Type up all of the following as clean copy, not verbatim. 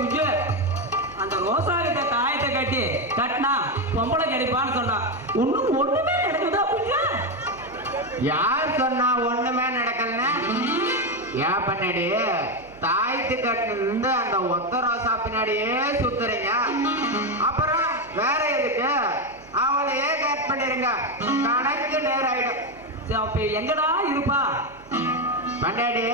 குஜு, அந்த ரோசா கிட்ட தாயத்தை கட்டி கட்டினா பொம்பளை கிடைப்பான்னு சொன்னான். இன்னும் ஒண்ணுமே நடக்குதா குஜு? யார் சொன்னா ஒண்ணுமே நடக்கலன்னு? ஏன் பண்ணாடி தாயத்து கட்டிலிருந்து அந்த ஒத்த ரோசா பின்னாடியே சுத்துறீங்க? அப்புறம் வேற எதுக்கு? அவளையே கட் பண்ணிருங்க, கணக்கு நேரம் ஆயிடும். அப்ப எங்கடா இருப்பா பண்ணாடி?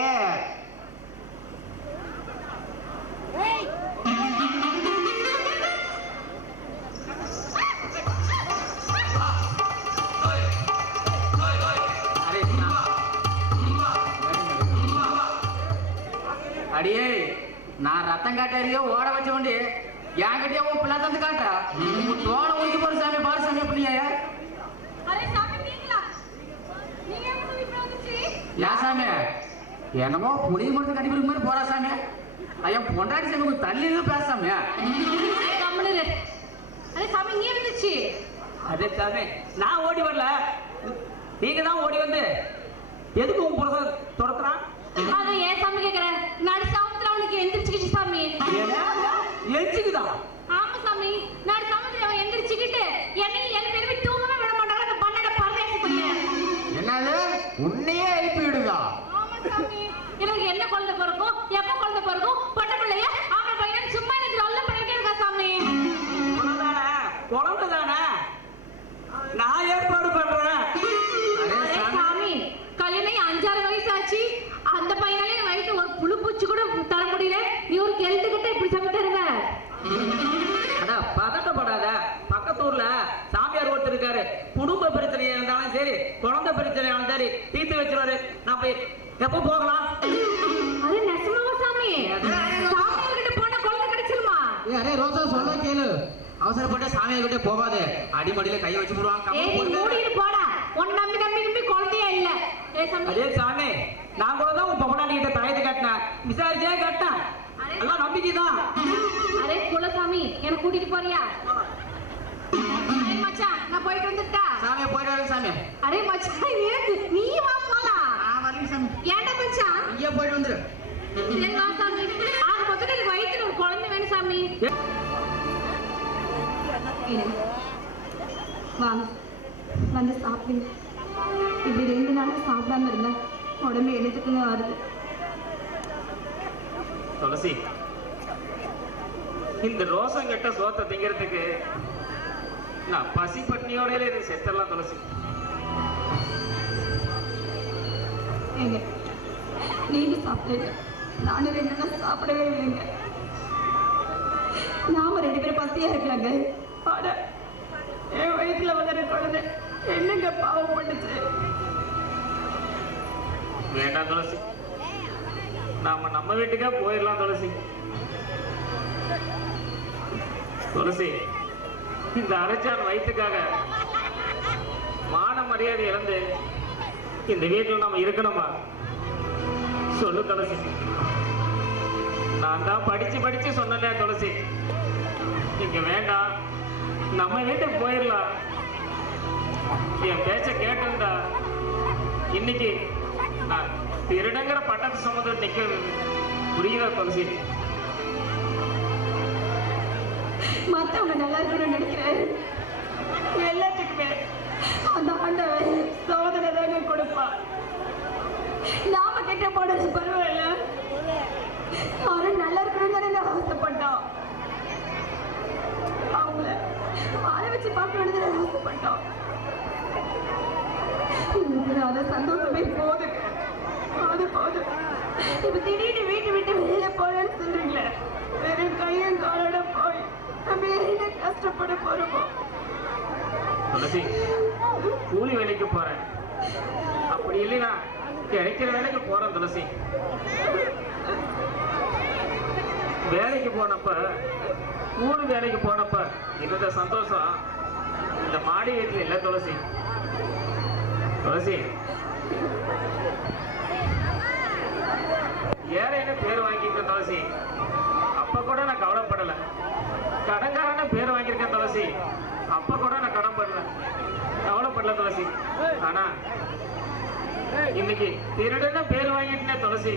அடியே, நான் ரத்தம் காட்டியோ ஓட வச்ச கொண்டு என்கிட்டயே உன் பிள்ளை தந்து காட்டா தோண உனக்கு போற சாமி பாரு சாமி அப்படியா? ஏன் சாமி என்னமோ புளிய மருந்து கட்டி கொடுக்க மாதிரி போறா சாமி. ஐயா பொண்டாடி சாமி தள்ளி பேசாம அதே சாமி நான் ஓடி வரல, நீங்க தான் ஓடி வந்து எதுக்கு உன் புறத துரத்துறான்? அது ஏன் சாமி கேக்குறேன்? நடு சாமத்துல அவனுக்கு எந்திரிச்சுக்கிச்சு சாமி. எந்திரிச்சுக்குதான்? ஆமா சாமி, நடு சாமத்துல அவன் எந்திரிச்சுக்கிட்டு என்னையும் என் திரும்பி தூங்கவே விட மாட்டாங்க. அந்த பண்ணட பரதேசி பண்ணேன். என்னது உன்னையே எழுப்பி விடுதா? ஆமா சாமி, எனக்கு என்ன குழந்தை பிறக்கும், எப்ப குழந்தை பிறக்கும், பொட்ட பிள்ளைய ஆமா பையன் சும்மா எனக்கு நல்ல பண்ணிட்டே இருக்கா சாமி. குழந்தை தானே, நான் ஏற்பாடு பண்றேன். சாமி கல்யாணம் 5-6 வயசு ஆச்சு, அந்த பையனாலே வயிற்று ஒரு புழு பூச்சி கூட தர முடியல. நீ ஒரு கெழுத்துக்கிட்ட இப்படி சமைக்கிறத? அதான் பதட்டப்படாத, பக்கத்தூர்ல சாமியார் ஒருத்தர் இருக்காரு. குடும்ப பிரச்சனை இருந்தாலும் சரி, குழந்தை பிரச்சனை இருந்தாலும் சரி தீர்த்து வச்சிருவாரு. நான் போய் எப்ப போகலாம்? அது நெசமாவா சாமி? சாமியார் கிட்ட போனா குழந்தை கிடைச்சிருமா? அரே ரோசா சொல்ல கேளு, அவசரப்பட்டு சாமியார் கிட்ட போகாது, அடிமடியில கைய வச்சு போடுவாங்க. போடா, உன் நம்பி நம்பி நம்பி குழந்தையே இல்ல. அதே சாமி நான் கூட தான் உன் பொம்மனாடி கிட்ட தாயத்தை கட்டினேன், விசாரிச்சே கட்டினேன், எல்லாம் நம்பிக்கைதான். அரே குலசாமி என்ன கூட்டிட்டு போறியா? அரே மச்சான் நான் போயிட்டு வந்துட்டா. சாமியா போயிட்டு வரேன் சாமி. அரே மச்சான் ஏத்து நீ வா போலாம். வரேன் சாமி. ஏன்டா மச்சான்? ஐயா போயிட்டு வந்துரு. சரி வா சாமி. ஆக மொத்தத்துல எனக்கு வயித்துல ஒரு குழந்தை வேணும் சாமி. வாங்க வந்து சாப்பிடுங்க. இப்படி 2 நாளா சாப்பிடாம இருந்தா உடம்பு எடுத்துக்குங்க வருது. துளசி, இந்த ரோசம் கெட்ட சோத்தை திங்கிறதுக்கு நான் பசி பட்னியோட செத்தரலாம் துளசி. ஏங்க நீங்க சாப்பிடுங்க, நானும் 2 நாள் சாப்பிடவே இல்லைங்க. நாம 2 பேரும் பசியா இருக்கலாங்க. ஆனா என் வயிற்றுல வளர குழந்தை என்னங்க பாவம் பண்ணுச்சு? வேண்டாம் துளசி, நாம நம்ம வீட்டுக்கே போயிடலாம் துளசி. துளசி, இந்த அரைச்சான் வயிற்றுக்காக மான மரியாதை இழந்து இந்த வீட்டில் நாம இருக்கணுமா? சொல்லு துளசி. நான் தான் படிச்சு படிச்சு சொன்னேன் துளசி, இங்க வேண்டாம், நம்ம வீட்டுக்கு போயிடலாம். என் பேச்ச கேட்டா இன்னைக்கு நான் திருடங்கிற பட்டத்தை சுமந்து நிக்கிறது புரியுதா துளசி? மத்தவங்க நல்லா இருக்கணும்னு நினைக்கிறேன். எல்லாத்துக்குமே அந்த ஆண்டவன் சோதனை தாங்க கொடுப்பா. நாம கெட்ட போனது பரவாயில்ல, அவரும் நல்லா இருக்கணும்னு தானே ஆசைப்பட்டோம். அவங்கள வாழ வச்சு பார்க்கணும்னு ஆசைப்பட்டோம். அதை சந்தோஷமே போதுங்க, அது போதும். இப்ப திடீர்னு வீட்டு விட்டு வெளியில போறேன்னு சொல்றீங்களே, வெறும் கையும் காலோட போய் நம்ம என்ன கஷ்டப்பட போறோமோ? துளசி, கூலி வேலைக்கு போறேன், அப்படி இல்லைன்னா கிடைக்கிற வேலைக்கு போறேன் துளசி. வேலைக்கு போனப்ப கூலி வேலைக்கு போனப்ப இந்த சந்தோஷம் இந்த மாடி வீட்டுல இல்ல துளசி. துளசி, ஏழைன்னு பேர் வாங்கியிருக்கேன் துளசி, அப்ப கூட நான் கவலைப்படல. கடன்காரன பேர் வாங்கியிருக்கேன் துளசி, அப்ப கூட நான் கவலைப்படல துளசி. ஆனா இன்னைக்கு திருடன பேர் வாங்கிட்டேன் துளசி.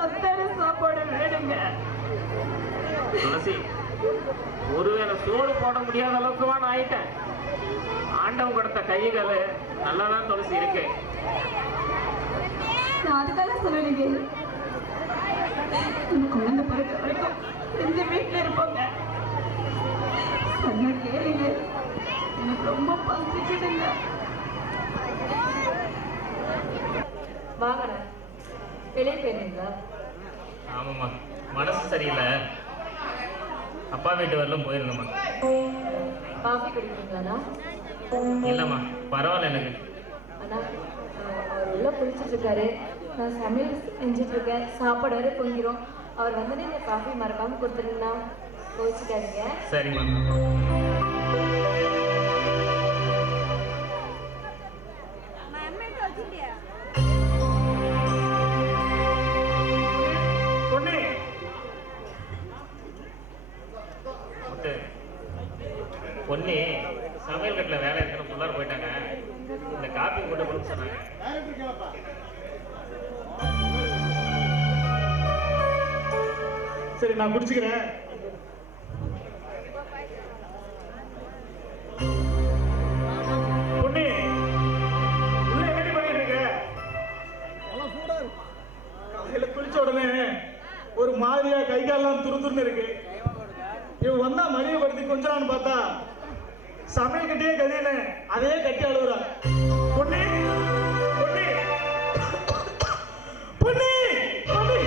சத்தான சாப்பாடு வேணுங்க. துளசி, ஒருவேளை சோறு போட முடியாத அளவுக்கு நான் ஆயிட்டேன். ஆண்டவன் கொடுத்த கைகள் நல்லாதான் துளசி இருக்கு. நான் அதுக்காக சொல்லலைங்க. குழந்தை பிறகு வரைக்கும் இந்த வீட்டுல இருப்பாங்க. சொன்ன கேளுங்க, எனக்கு ரொம்ப பசிக்குதுங்க. வாங்கண்ணா, வெளியே போயிருந்தீங்களா? ஆமாம்மா, மனசு சரியில்லை. அப்பா வீட்டு வரலும் போயிருந்தோம்மா. காஃபி குடிக்கிறீங்களாண்ணா? இல்லைம்மா, பரவாயில்ல எனக்கு. அண்ணா, அவர் உள்ள குளிச்சுட்டு இருக்காரு. நான் சமையல் செஞ்சுட்டு இருக்கேன். சாப்பாடு வரை பொங்கிடும். அவர் வந்தோடனே இந்த காஃபி மறக்காம கொடுத்துருங்கண்ணா. கோச்சிக்காதீங்க. சரிம்மா. பொண்ணு சமையல் கட்டில் வேலை இருக்கிற முன்னாடி போயிட்டாங்க. இந்த காப்பி போட்டு கொடுக்க சொன்னாங்க. சரி, நான் குடிச்சுக்கிறேன். பொண்ணு, உள்ள என்னடி பண்ணிட்டு இருக்க? காலையில குளிச்ச உடனே ஒரு மாதிரியா கை காலெல்லாம் துருதுருன்னு இருக்கு. இவன் வந்தா மணியை படுத்தி கொஞ்சம் பார்த்தா சமையல் கட்டியே கதியில அதே கட்டி அழுகுறா. பொண்ணு பொண்ணு பொண்ணு பொண்ணு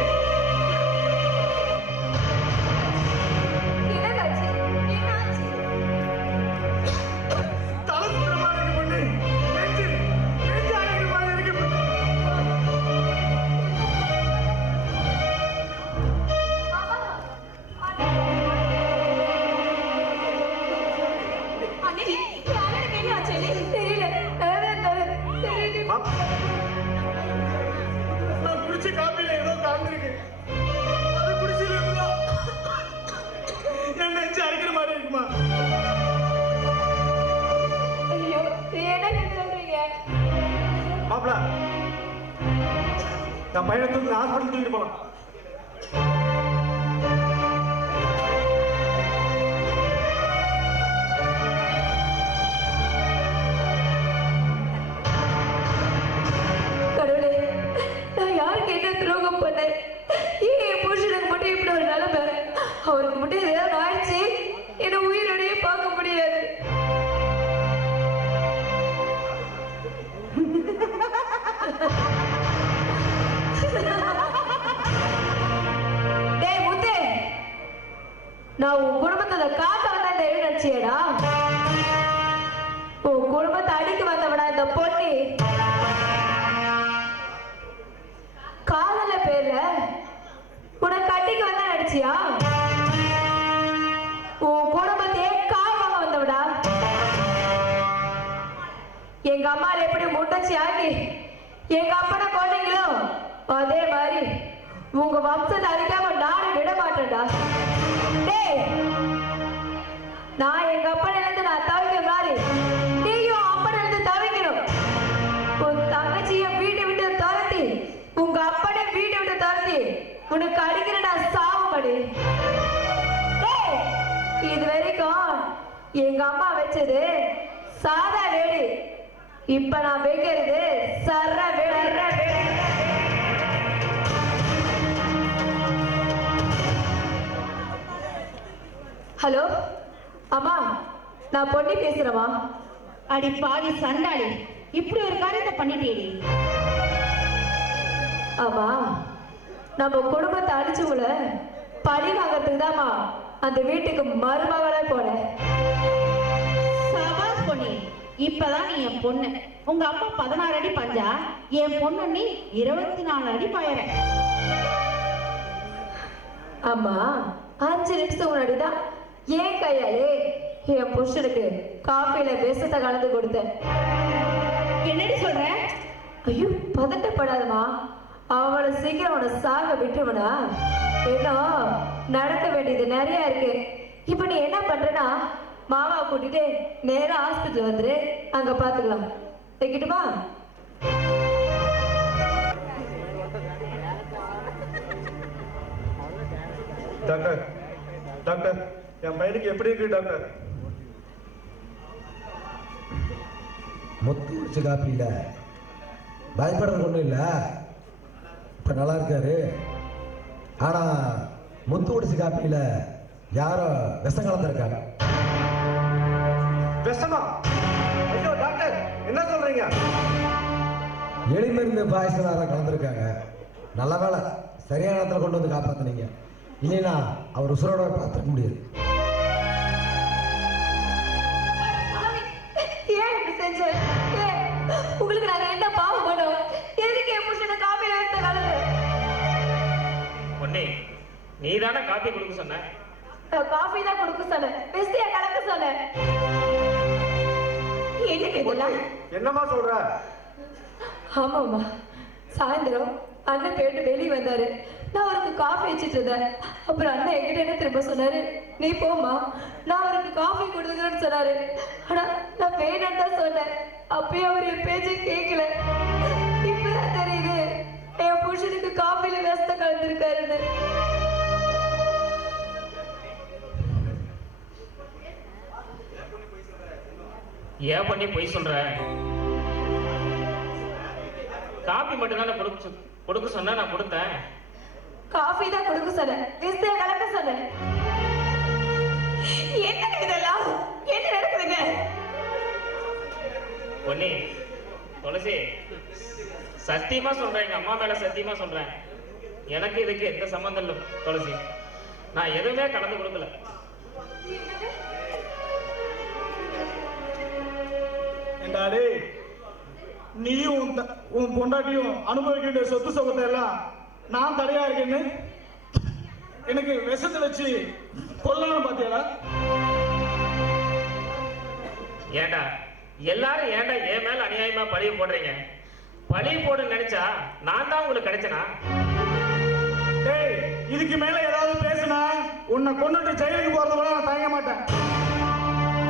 நான் பயணத்துக்கு ஹாஸ்பிட்டல் தூக்கிட்டு போலாம். கடவுளே, நான் யாருக்கு என்ன துரோகம் பண்ணேன்? ஏன் என் புருஷனுக்கு மட்டும் இப்படி ஒரு நிலைமை? அவருக்கு மட்டும் ஏதாவது ஆயிடுச்சு, என்ன உயிரோடையே பார்க்க முடியாது. டேய் முத்தே, நான் உன் குடும்பத்தை காட்ட வந்த இந்த எழுச்சியடா. உன் குடும்பத்தை அடிக்க வந்தவடா இந்த பொண்ணு. காதல பேர்ல உனக்கு கட்டிக்கு வந்தா நடிச்சியா? உன் குடும்பத்தையே காவாங்க வந்தவடா. எங்க அம்மா எப்படி முட்டச்சி ஆக்கி எங்க அப்பனை கொண்டீங்களோ அதே மாதிரி உங்க வம்சத்தை அழிக்காம நானும் விட மாட்டேன்டா. டேய், நான் எங்க அப்பனிலிருந்து நான் தவிக்கிற மாதிரி நீயும் அப்பனிலிருந்து தவிக்கணும். உன் தங்கச்சிய வீட்டை விட்டு துரத்தி உங்க அப்பனை வீட்டை விட்டு துரத்தி உனக்கு அடிக்கிற நான் சாவமடி. டேய், இது வரைக்கும் எங்க அம்மா வச்சது சாதா வேடி, இப்ப நான் வைக்கிறது சர்ற வேடி. ஹலோ அம்மா, நான் பொண்ணி பேசுறேம்மா. அடி பாவி சண்டாளி, இப்படி ஒரு காரியத்தை பண்ணிட்டேடி. ஆமா, நம்ம குடும்பத்தை அடிச்சவங்கள பழி வாங்கறதுக்கு தான்மா அந்த வீட்டுக்கு மருமகளா போனேன். சபாஸ் பொண்ணு, இப்பதான் நீ என் பொண்ணு. உங்க அம்மா 16 அடி பஞ்சா, என் பொண்ணு நீ 24 அடி பாயற. ஆமா, 5 நிமிஷம் முன்னாடிதான் ஏன் கையாலே என் புருஷனுக்கு காஃபில விஷத்தை கலந்து கொடுத்தேன். என்னடி சொல்ற? ஐயோ, பதட்டப்படாதமா. அவளை சீக்கிரம் அவனை சாக விட்டுருவனா? ஏன்னா நடக்க வேண்டியது நிறைய இருக்கு. இப்ப நீ என்ன பண்றனா, மாமாவை கூட்டிட்டு நேரா ஹாஸ்பிட்டல் வந்துரு, அங்க பாத்துக்கலாம். வைக்கட்டுமா? டாக்டர் டாக்டர் என் பையனுக்கு எப்படி இருக்கு டாக்டர்? முத்து குடிச்ச காப்பியில பயப்படுறது ஒன்றும் இல்லை, இப்போ நல்லா இருக்காரு. ஆனா முத்து குடிச்ச காப்பியில யாரோ விஷம் கலந்துருக்காங்க. விஷமா? ஐயோ டாக்டர் என்ன சொல்றீங்க? எளிமருந்து பாயசம் யாரோ கலந்துருக்காங்க. நல்ல வேலை சரியான இடத்துல கொண்டு வந்து காப்பாத்துனீங்க, இல்லைன்னா அவர் உசுரோட பார்த்துக்க முடியாது. ஏன் இப்படி செஞ்ச? உங்களுக்கு நாங்க என்ன பாவம் பண்ணோம்? எதுக்கு என் புருஷனை காப்பியில வச்ச கலந்து? பொன்னே, நீ தானே காப்பி கொடுக்க சொன்ன? காஃபி தான் கொடுக்க சொன்னேன், வெஸ்டியா கலக்க சொன்னேன். என்னங்க இதெல்லாம்? என்னமா சொல்ற? ஆமாம்மா, சாயந்தரம் அண்ணன் போயிட்டு வெளியே வந்தாரு. நான் அவருக்கு காஃபி வச்சுட்டு இருந்தேன். அப்புறம் அண்ணன் என்கிட்ட என்ன திரும்ப சொன்னாரு, நீ போமா நான் அவருக்கு காஃபி கொடுக்குறேன்னு சொன்னாரு. ஆனா நான் வேணும்னு தான் சொன்னேன். அப்பயும் அவர் என் பேச்சை கேட்கல. இப்பதான் தெரியுது என் புருஷனுக்கு காஃபில விஷம் கலந்துருக்காருன்னு. ஏன் பண்ணி பொய் சொல்ற? காப்பி மட்டும் தானே கொடுக்க சொன்ன, நான் கொடுத்தேன். காஃபி தான் கொடுக்க சொன்னேன், விஷயம் கலக்க சொன்னேன். என்ன இதெல்லாம்? என்ன நடக்குதுங்க? பொன்னி, துளசி, சத்தியமா சொல்றேன், எங்க அம்மா மேல சத்தியமா சொல்றேன், எனக்கு இதுக்கு எந்த சம்பந்தம் இல்லை துளசி. நான் எதுவுமே கலந்து கொடுக்கல. என்றாலே நீயும் உன் பொண்டாட்டியும் அனுபவிக்க வேண்டிய சொத்து சுகத்தை எல்லாம் நான் தடையா இருக்கேன்னு எனக்கு விஷத்தை வச்சு கொல்லணும் பாத்தியாடா? ஏண்டா எல்லாரும் ஏண்டா என் மேல அநியாயமா பழிய போடுறீங்க? பழிய போடுன்னு நினைச்சா நான் தான் உங்களுக்கு கிடைச்சனா? டேய், இதுக்கு மேல ஏதாவது பேசுனா உன்னை கொண்டுட்டு ஜெயிலுக்கு போறதுல நான் தயங்க மாட்டேன்.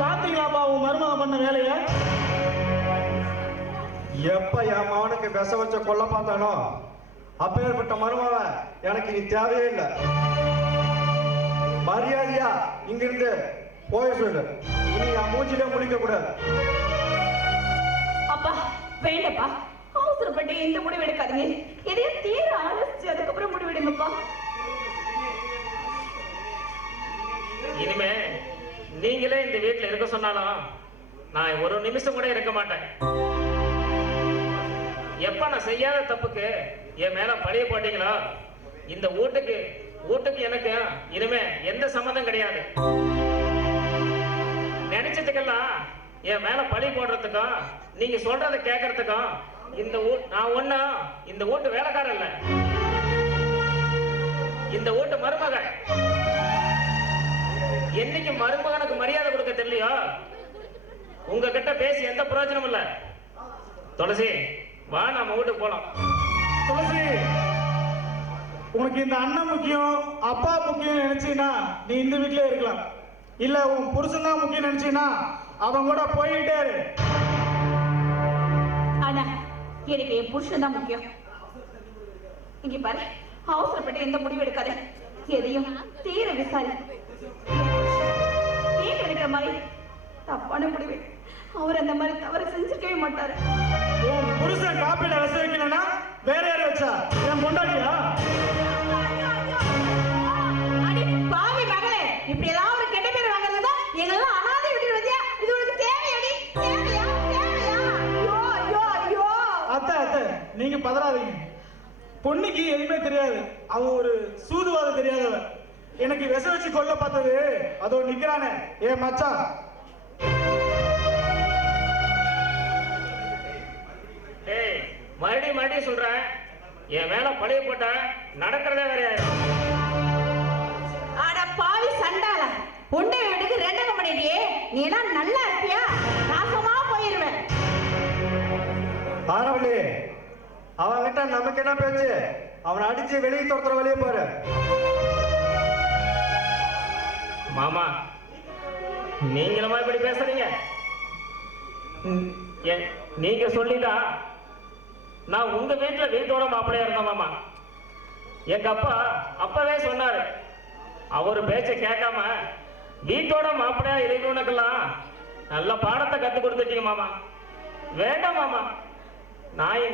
பாத்தீங்களாப்பா உன் மருமகன் பண்ண வேலைய? எப்ப என் மகனுக்கு விஷ வச்ச கொல்ல பார்த்தானோ அப்பேற்பட்ட மருமகன் எனக்கு நீ தேவையே இல்லை. மரியாதையா இங்கிருந்து போய சொல்லு. இனி என் மூச்சிலே முடிக்க கூடாது. அப்பா வேண்டப்பா, அவசரப்பட்டு எந்த முடிவு எடுக்காதீங்க. எதையும் தீர ஆலோசிச்சு அதுக்கப்புறம் முடிவெடுங்கப்பா. இனிமே நீங்களே இந்த வீட்டுல இருக்க சொன்னாலும் நான் ஒரு நிமிஷம் கூட இருக்க மாட்டேன். எப்ப நான் செய்யாத தப்புக்கு என் மேல பழிய போட்டீங்களோ இந்த வீட்டுக்கு எனக்கு இனிமே எந்த சம்மந்தம் கிடையாது. நினைச்சதுக்கெல்லாம் என் மேல பழி போடுறதுக்கும் நீங்க சொல்றதை கேட்கறதுக்கும் நான் ஒண்ணும் இந்த வீட்டு வேலைக்காரன் இல்ல, இந்த வீட்டு மருமகன். என்னைக்கு மருமகனுக்கு மரியாதை கொடுக்க தெரியலையோ உங்ககிட்ட பேசி எந்த பிரயோஜனமும் இல்ல. துளசி, வா நம்ம வீட்டுக்கு போலாம். துளசி, உனக்கு இந்த அண்ணன் முக்கியம், அப்பா முக்கியம் நினைச்சீங்கன்னா நீ இந்த வீட்லயே இருக்கலாம். இல்ல உன் புருஷன் தான் முக்கியம் நினைச்சீங்கன்னா அவன் கூட போயிட்டே இரு. ஆனா எனக்கு என் புருஷன் தான் முக்கியம். இங்க பாரு, அவசரப்பட்டு எந்த முடிவு எடுக்காத, எதையும் தீர விசாரி. நீங்க எடுக்கிற மாதிரி தப்பான முடிவு அவர் அந்த மாதிரி தவறு செஞ்சிருக்கவே மாட்டாரு. உன் புருஷன் காப்பில விச வைக்கலன்னா வேற யாரும் வச்சா? என் பொண்டாட்டியா? அடி பாவி மகளே, இப்படி ஏதாவது ஒரு கெட்ட பேர் வாங்குறதா எங்கெல்லாம் அனாதை விட்டு வந்தியா? இது உனக்கு தேவையாடி? தேவையா? தேவையா? ஐயோ ஐயோ ஐயோ! அத்தை நீங்க பதறாதீங்க. பொண்ணுக்கு எதுவுமே தெரியாது, அவ ஒரு சூதுவாத தெரியாதவ. எனக்கு விச வச்சு கொல்ல பார்த்தது அதோ நிக்கிறானே ஏன் மச்சான். ஏய், மறுபடியும் சொல்றேன், என் மேல பழிய போட்டா நடக்கிறதே வேற யாரும். அட பாவி சண்டால, ஒண்ணே வீட்டுக்கு ரெண்டக பண்ணிட்டியே, நீ எல்லாம் நல்லா இருப்பியா? நாசமா போயிருவேன். ஆனவளே, அவன்கிட்ட நமக்கு என்ன பேச்சு? அவனை அடிச்சு வெளியே துரத்துற வழியே பாரு. மாமா, நீங்களுமா இப்படி பேசுறீங்க? நீங்க சொல்லிட்டா நான் உங்க வீட்டுல வீட்டோட மாப்பிள்ளையா இருந்தேன் மாமா. எங்க அப்பா அப்பவே சொன்னாரு, அவர் பேச்ச கேட்காம வீட்டோட மாப்பிள்ளையா இருக்கணுக்கெல்லாம் நல்ல பாடத்தை கத்து கொடுத்துட்டீங்க மாமா. வேண்டாம் மாமா,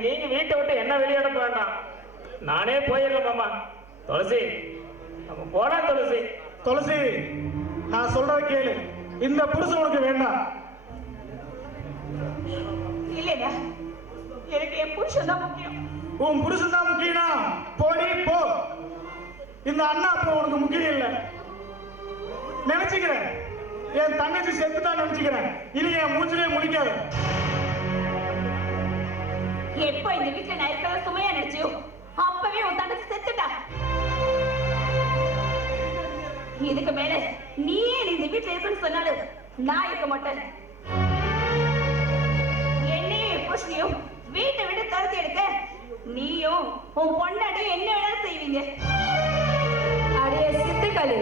நீங்க வீட்டை விட்டு என்ன வெளியே அனுப்ப வேண்டாம், நானே போயிடல மாமா. துளசி, நம்ம போலாம் துளசி. துளசி, நான் சொல்றத கேளு. இந்த புருஷன் உனக்கு வேண்டாம். இல்லையா, எனக்கு என் புருஷன் தான் முக்கியம். உன் புருஷன் தான் முக்கியம்னா போடி போ. இந்த அண்ணா அப்ப உனக்கு முக்கியம் இல்லை நினைச்சுக்கிறேன். என் தங்கச்சி செத்துதான் நினைச்சுக்கிறேன். இனி என் மூச்சிலே முடிக்காத. எப்ப இந்த வீட்டுல நான் இருக்கிறத சுமையா நினைச்சியோ அப்பவே உன் தங்கச்சி செத்துட்டா. இதுக்கு மேல நீயே இந்த வீட்டுல இருக்குன்னு சொன்னாலும் நான் இருக்க மாட்டேன். என்னையும் புருஷனையும் வீட்டை விட்டு துரத்தி எடுக்க நீயும் உன் பொண்டாட்டியும் என்ன வேணாலும் செய்வீங்க. அடைய சித்துக்களி,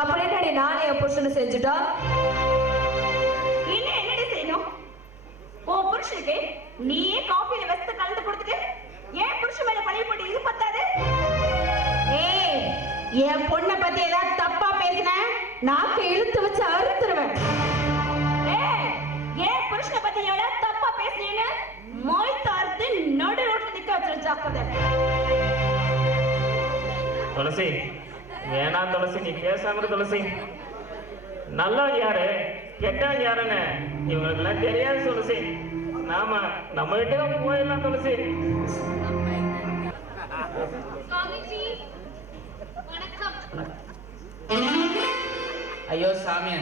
அப்படின்னாடி நானே என் புருஷனை செஞ்சுட்டா என்ன என்னடி செய்யணும்? உன் புருஷனுக்கு நீயே காஃபியில வெஸ்த கலந்து கொடுத்துட்டு ஏன் புருஷன் மேல பழைய போட்டு இது பத்தாது? ஏய், என் பொண்ணை பத்தி ஏதாவது தப்பா பேசின நாக்கு இழுத்து வச்சு அறுத்துருவேன். ஏன் புருஷனை பத்தி எவ்வளவு தப்பா பேசுறீங்க? மொய் தார்த்து நடு ரோட்ல நிக்க வச்சு ஜாக்கிரதை. துளசி, வேணாம் துளசி, நீ பேசாம துளசி. நல்லவன் யாரு கெட்டவன் யாருன்னு இவங்களுக்கெல்லாம் தெரியாது துளசி. நாம நம்ம வீட்டுக்கு போயிடலாம் துளசி. ஐயோ சாமி,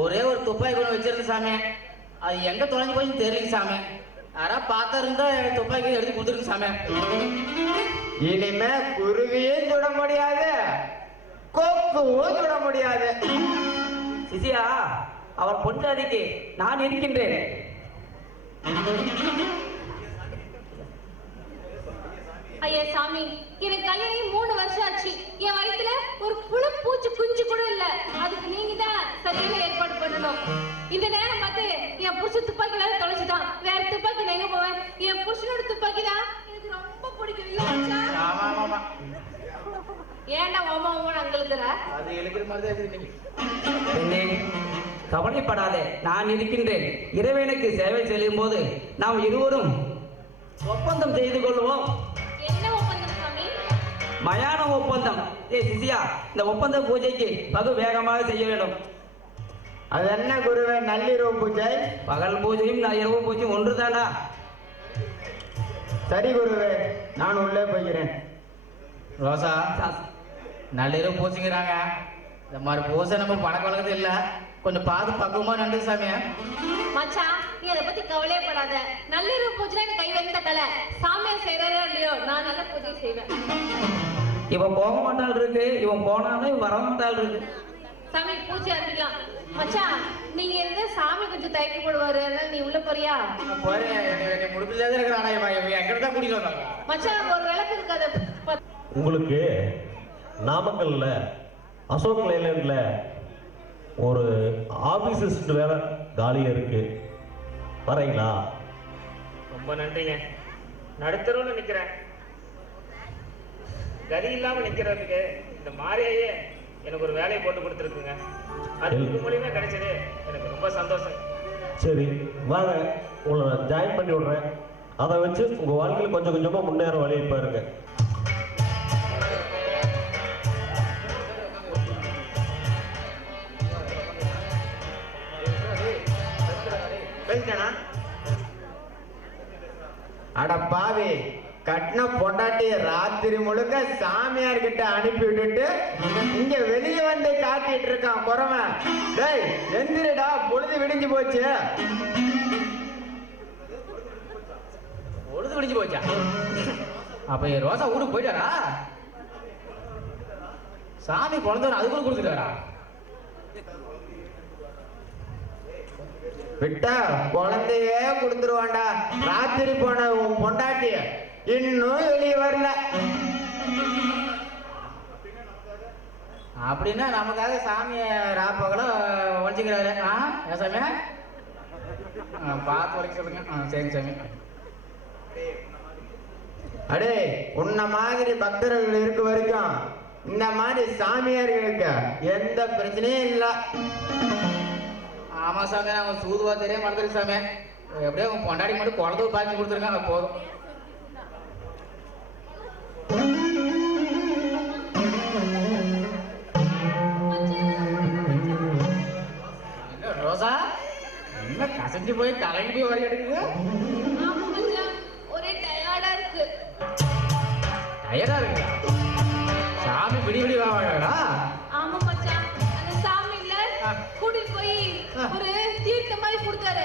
ஒரே ஒரு துப்பாக்கி கொண்டு வச்சிருந்த சாமி, அது எங்க தொலைஞ்சு போய் தெரியல சாமி. யாரா பார்த்தா இருந்தா துப்பாக்கி எடுத்து கொடுத்துருக்கு சாமி. இனிமே குருவியும் சுட முடியாது, கொக்குவும் சுட முடியாது. சிசியா, அவர் பொஞ்சாதிக்கு நான் இருக்கின்றேன். ஐயா சாமி, எனக்கு கல்யாணம் 3 வருஷம் ஆச்சு. என் வயித்துல ஒரு புழு பூச்சி குஞ்சு கூட இல்ல. அதுக்கு நீங்க தான் சரியான ஏற்பாடு பண்ணணும். இந்த நேரம் பார்த்து என் புருஷன் துப்பாக்கி வேற தொலைச்சுட்டான். வேற துப்பாக்கி நான் எங்க போவேன்? என் புருஷனோட துப்பாக்கி தான் எனக்கு ரொம்ப பிடிக்கும். இல்ல மச்சான்? ஆமா ஆமா. ஏன்டா ஓமா ஓமா அங்களுக்குற? அது எழுக்கிற மாதிரி தான் இருக்கு. பெண்ணே, கவலைப்படாதே, நான் இருக்கின்றேன். இறைவனுக்கு சேவை செய்யும் போது நாம் இருவரும் ஒப்பந்தம் செய்து கொள்வோம். என்ன ஒப்பந்தம் சாமி? மயான ஒப்பந்தம். சிசியா, இந்த ஒப்பந்த பூஜைக்கு பகு வேகமாக செய்ய வேண்டும். அது என்ன குருவே நள்ளிரவு பூஜை? பகல் பூஜையும் இரவு பூஜையும் ஒன்றுதானா? சரி குருவே, நான் உள்ளே போகிறேன். ரோசா, நள்ளிரவு பூஜைங்கிறாங்க. இந்த மாதிரி பூஜை நம்ம பழக்க வழக்கத்து இல்ல, கொஞ்சம் பார்த்து பக்குவமா நண்டு சாமியா. மச்சான், நீ அதை பத்தி கவலையப்படாத. நள்ளிரவு பூஜை எனக்கு கை வந்த கலை. சாமியார் செய்யறாரோ இல்லையோ, நான் நல்ல பூஜை செய்வேன். இவன் போக மாட்டாள் இருக்கு, இவன் போனாலும் வர மாட்டாள் இருக்கு. சாமி, பூஜை ஆரம்பிக்கலாம். மச்சான், நீங்க இருந்தா சாமி கொஞ்சம் தயக்கப்படுவாரு. அதனால நீ உள்ள போறியா? முடிப்பில்லாத இருக்கிறானா எங்கிட்ட கூட்டிட்டு வந்தாங்க. மச்சான், ஒரு விளக்கு இருக்காது. உங்களுக்கு நாமக்கல்ல அசோக் லைலாண்ட்ல ஒரு ஆபீஸ் வேலை காலியா இருக்கு, வரீங்களா? ரொம்ப நன்றிங்க. நடுத்தருவில் நிக்கிறேன். கதி இல்லாம நிக்கிறதுக்கு இந்த மாரியே எனக்கு ஒரு வேலையை போட்டு கொடுத்துருக்குங்க. அது மூலியமா கிடைச்சது எனக்கு ரொம்ப சந்தோஷம். சரி வாங்க, உங்களை ஜாயின் பண்ணி விடுறேன். அதை வச்சு உங்க வாழ்க்கையில் கொஞ்சம் கொஞ்சமா முன்னேற வழியை பாருங்க. அட பாவி, கட்டின பொண்டாட்டி ராத்திரி முழுக்க சாமியார் கிட்ட அனுப்பி விட்டுட்டு இங்க வெளியே வந்து காட்டிட்டு இருக்கான் குறவன். டேய் எந்திரிடா, பொழுது விடிஞ்சு போச்சு. பொழுது விடிஞ்சு போச்சா? அப்ப ரோசா ஊருக்கு போயிட்டாரா? சாமி குழந்தை அது கூட கொடுத்துட்டாரா? விட்டா குழந்தையே கொடுத்துருவான்டா. ராத்திரி போன உன் பொண்டாட்டி இன்னும் வெளியே வரல. அப்படின்னா நமக்காக சாமிய ராப்பகலும் ஒழிச்சுக்கிறாரு. சாமியா பார்த்து வரைக்கும் சொல்லுங்க. சரி சாமி. அடே, உன்ன மாதிரி பக்தர்கள் இருக்க வரைக்கும் இந்த மாதிரி சாமியார்களுக்கு எந்த பிரச்சனையும் இல்ல. ஆமா சாமி, அவங்க சூதுவா தெரிய மாட்டேங்குது சாமி. எப்படியோ அவங்க பொண்டாடி மட்டும் குழந்தை பாக்கி கொடுத்துருக்காங்க, போதும். ரோசா, என்ன கசஞ்சு போய் கலங்கி போய் வரி எடுக்குது? ஆமா மச்சான், ஒரே டயர்டா இருக்கு. டயர்டா இருக்கு? சாமி விடி வாங்கடா. ஆமா மச்சான், அந்த சாமி இல்ல கூட்டிட்டு போய் ஒரு தீர்த்த மாதிரி கொடுத்தாரு.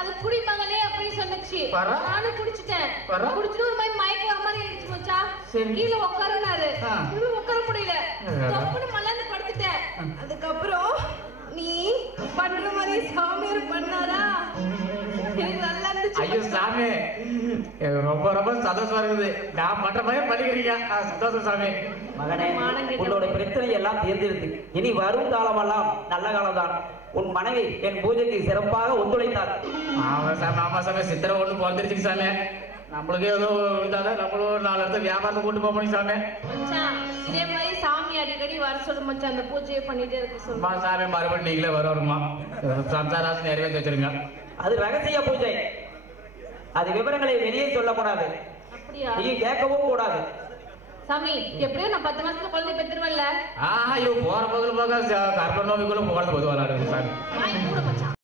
அது குடிமகளே அப்படின்னு சொன்னுச்சு. நானும் குடிச்சிட்டேன். குடிச்சிட்டு ஒரு மாதிரி மயக்கம் வர மாதிரி இருந்துச்சு மச்சான். கீழே உட்காருனாரு, உட்கார முடியல, தப்புன்னு மல்லாந்து படுத்துட்டேன். அதுக்கப்புறம் நீ பண்ற மாதிரி சாமியார் பண்ணாரா, எனக்கு நல்லா இருந்துச்சு. ஐயோ சாமி, ரொம்ப ரொம்ப சந்தோஷமா இருக்குது. நான் பண்ற மாதிரி பண்ணிக்கிறீங்க, சந்தோஷம் சாமி. மகனே, உன்னோட பிரச்சனை எல்லாம் தீர்ந்திருக்கு. இனி வரும் காலமெல்லாம் நல்ல காலம்தான். உன் மனைவி என் பூஜைக்கு சிறப்பாக ஒத்துழைத்தார். ஆமா சாமி, சித்திரை ஒண்ணு பிறந்துருச்சு சாமி. நம்மளுக்கு ஏதோ இதாக நம்மளும் 4 இடத்துல வியாபாரத்தை கூட்டு போக முடியும் சாமி. மச்சான், இதே மாதிரி சாமி அடிக்கடி வர சொல்லு மச்சான், அந்த பூஜையை பண்ணிட்டே இருக்க சொல்லு. சாமி மறுபடியும் நீங்களே வருமா? சம்சாராசு நிறைவேற்றி வச்சிருங்க. அது ரகசிய பூஜை, அது விவரங்களை வெளியே சொல்லக்கூடாது. அப்படியா? நீ கேட்கவும் கூடாது. சாமி, எப்படியும் நான் 10 மாசத்துல குழந்தை பெற்றுருவேன்ல. ஐயோ, போற போக கர்ப்ப நோய்க்குள்ள போகிறது பொதுவாக விளையாடுங்க சாமி. வாங்கி கூட மச்சான்.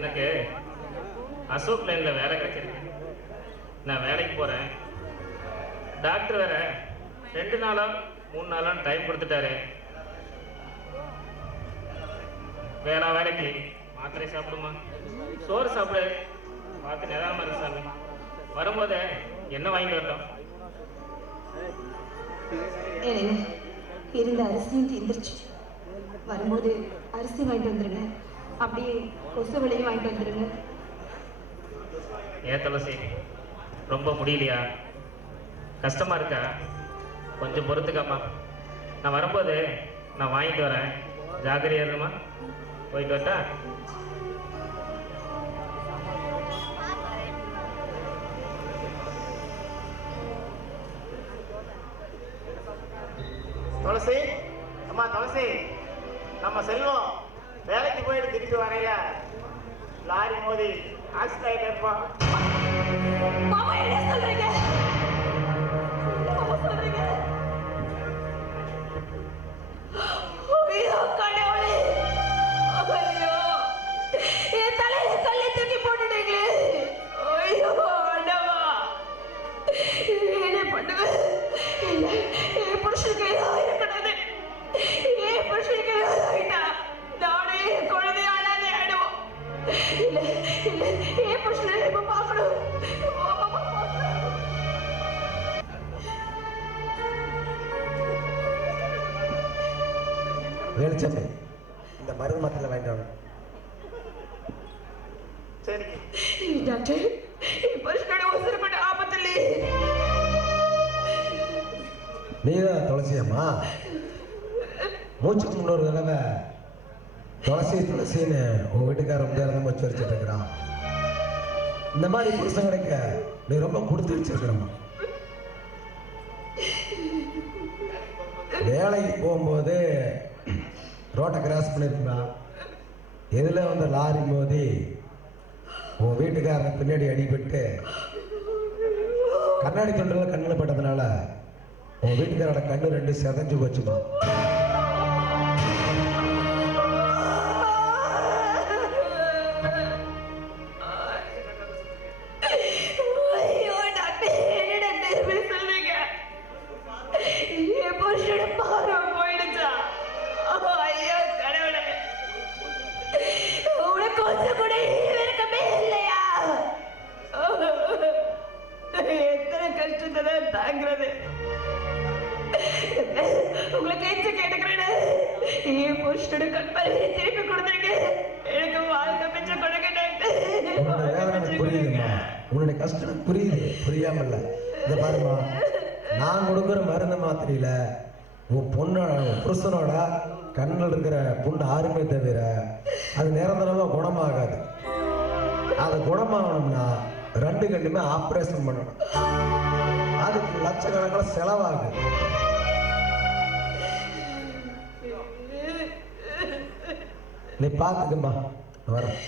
எனக்கு அசோக் லைன்ல வேலை கிடைச்சிருக்கு. நான் வேலைக்கு போறேன். டாக்டர் வேற 2 நாளா 3 நாளா டைம் கொடுத்துட்டாரு. வேலைக்கு மாத்திரை சாப்பிடுமா, சோறு சாப்பிடு, பார்த்து நிதானமா இருக்கு சாமி. வரும்போது என்ன வாங்கி வரட்டும்? இருந்த அரிசியும் தீர்ந்துருச்சு. வரும்போது அரிசி வாங்கிட்டு வந்துருங்க, அப்படியே கொசு விலையும் வாங்கிட்டு வந்துருங்க. ஏன் துளசி, ரொம்ப முடியலையா? கஷ்டமா இருக்கா? கொஞ்சம் பொறுத்துக்காமா. நான் வரும்போது நான் வாங்கிட்டு வரேன். ஜாக்கிரதையா இருமா. போயிட்டு வரட்டா? துளசி, அம்மா துளசி, நம்ம செல்வம் வேலைக்கு போயிட்டு திருப்பி வரையில லாரி மோதி ஆக்சிடென்ட் இருப்பான். மாமா என்ன சொல்றீங்க? மாமா சொல்றீங்க? ஐயோ கடவுளே, ஐயோ என் தலையில கல்லை தூக்கி போட்டுட்டீங்களே. ஐயோ ஆண்டவா, என்ன பண்ணுவேன்? என் புருஷனுக்கு ஏதாவது இருக்கக்கூடாது. என் புருஷனுக்கு ஏதாவது ஆயிட்டா நானே குழந்தையானே ஆயிடுவோம். இல்ல இல்ல, என் புருஷனை இப்ப பார்க்கணும். வேலுச்சாமி, இந்த மருந்து மாத்திரை வாங்கிட்டு வாங்க. சரி டாக்டர், என் புருஷனோட உசுறு கொண்ட ஆபத்தில்லை. நீதான் துளசியம்மா? மூச்சுக்கு முன்னொரு தடவை துளசின்னு உன் வீட்டுக்கார ரொம்ப இறந்து வச்சு வச்சுட்டு இருக்கிறான். இந்த மாதிரி புருஷன் கிடைக்க நீ ரொம்ப கொடுத்து வச்சிருக்கிறம்மா. வேலைக்கு போகும்போது ரோட்டை கிராஸ் பண்ணிருக்கிறான். எதுல வந்து லாரி மோதி உன் வீட்டுக்காரனை பின்னாடி அடிபட்டு கண்ணாடி தொண்டல கண்ணில் பட்டதுனால உன் வீட்டுக்காரோட கண்ணு 2 செதஞ்சு போச்சுமா. உங்களுக்கு எச்ச கேட்டுக்கிறேன். என் புருஷனோட கண்பார்வையை திருப்பி கொடுத்துருங்க. எனக்கு வாழ்க்கை பிச்சை கொடுங்க டாக்டர். உன்னோட வேதனை புரியுதுமா, உன்னுடைய கஷ்டம் புரியுது, புரியாம இல்ல. இதை பாருமா, நான் கொடுக்குற மருந்து மாத்திரையில உன் பொண்ணோட புருஷனோட கண்ணில் இருக்கிற புண்ணு ஆறுமே தவிர அது நிரந்தரமா குணமாகாது. அது குணமாகணும்னா 2 கண்ணுமே ஆப்ரேஷன் பண்ணணும். அதுக்கு லட்சக்கணக்கில் செலவாகுது. நீ பார்த்துக்கம்மா, வரேன்.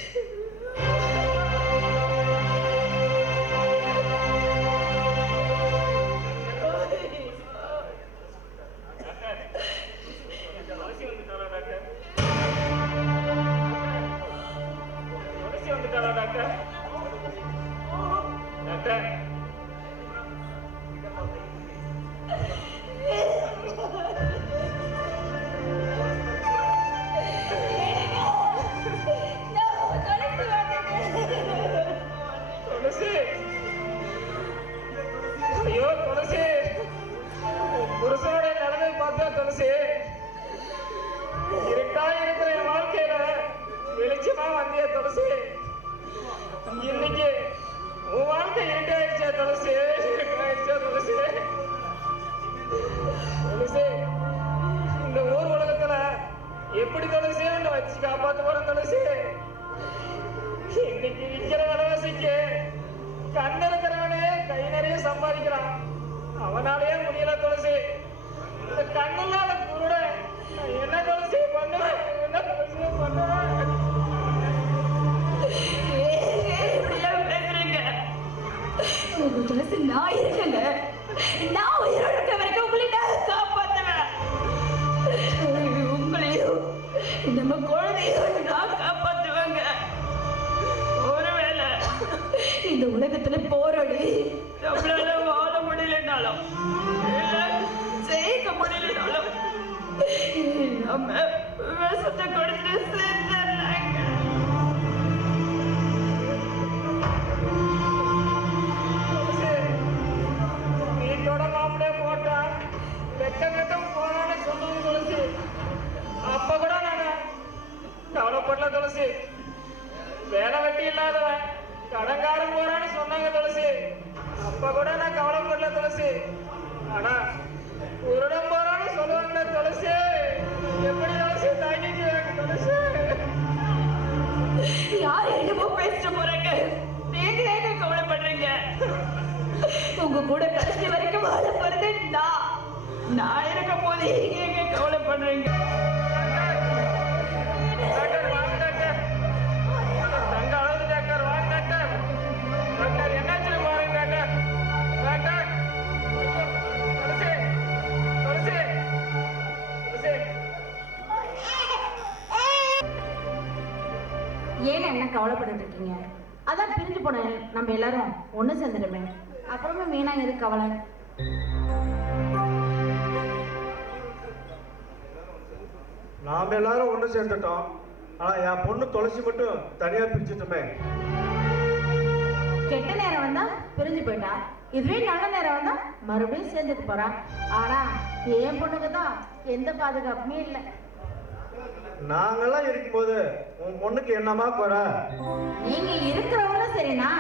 நான் இருக்கேங்க. நான் உயிரோட இருக்க வரைக்கும் உங்களை நான் காப்பாத்துவேன். உங்களையும் நம்ம குழந்தையும் நான் காப்பாத்துவேங்க. இந்த உலகத்துல போராடி நம்மளால வாழ முடியலனாலும் ஜெயிக்க முடியலனாலும் நம்ம விஷத்தை கொடுத்து சேர்த்துறாங்க. வீட்டோட மாப்பிளே போட்டா வெட்டம் போறான்னு சொன்னது துளசி. அப்ப கூட நானு கவலைப்படல துளசி. வேலை வெட்டி இல்லாதவன் கடங்காரன் போறான்னு சொன்னாங்க துளசி. அப்ப கூட நான் கவலைப்படல துளசி. ஆனா உருடம் போறான்னு சொல்லுவாங்களே துளசி. எப்படி துளசி தாங்கிக்குவாங்க துளசி? யார் என்னமோ பேசிட்டு போறாங்க, நீங்க ஏங்க கவலைப்படுறீங்க? உங்க கூட கடைசி வரைக்கும் வாழ போறது நான் இருக்கும் போது ஏங்க கவலைப்படுறீங்க? ஏன் என்ன கவலைப்பட்டு இருக்கீங்க? அதான் பிரிஞ்சு போன நம்ம எல்லாரும் ஒண்ணு சேர்ந்துடுமே. அப்புறமா மீனா இருக்கு கவலை. நாம எல்லாரும் ஒண்ணு சேர்ந்துட்டோம். ஆனா என் பொண்ணு துளசி மட்டும் தனியா பிரிச்சுட்டுமே. கெட்ட நேரம் வந்தா பிரிஞ்சு போயிட்டா, இதுவே நல்ல நேரம் வந்தா மறுபடியும் சேர்ந்துட்டு போறா. ஆனா என் பொண்ணுக்கு தான் எந்த பாதுகாப்புமே இல்லை. நாங்கெல்லாம் இருக்கும்போது உன் பொண்ணுக்கு என்னமா குறை? நீங்க இருக்கிறவங்கள சரிண்ணா,